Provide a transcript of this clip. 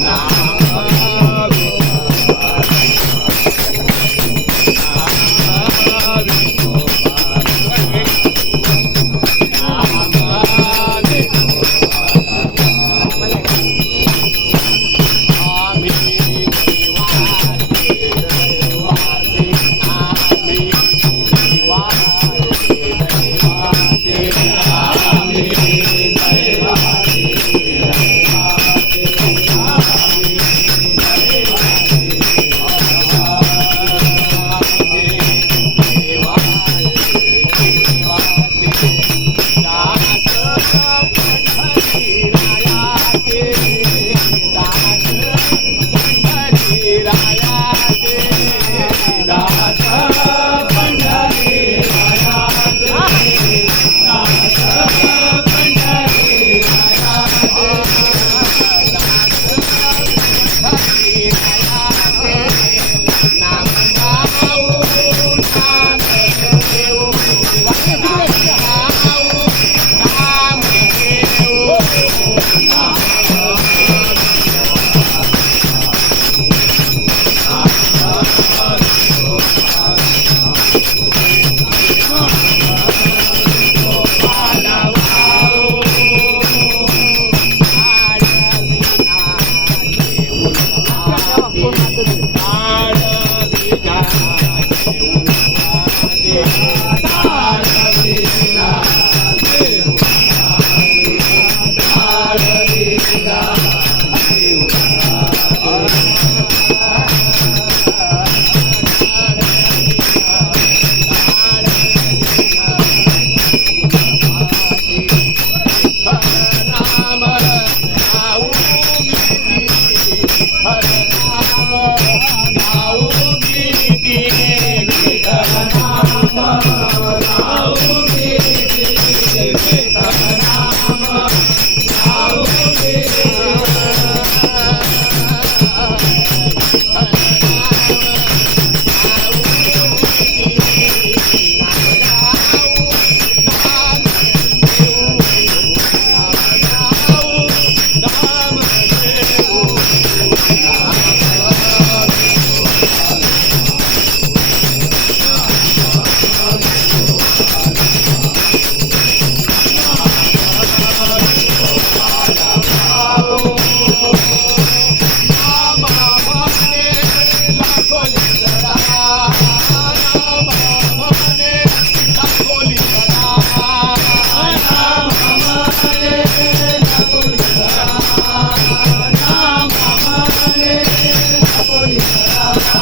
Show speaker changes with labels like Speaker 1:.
Speaker 1: Nah. Hare Krishna Ram Thank you.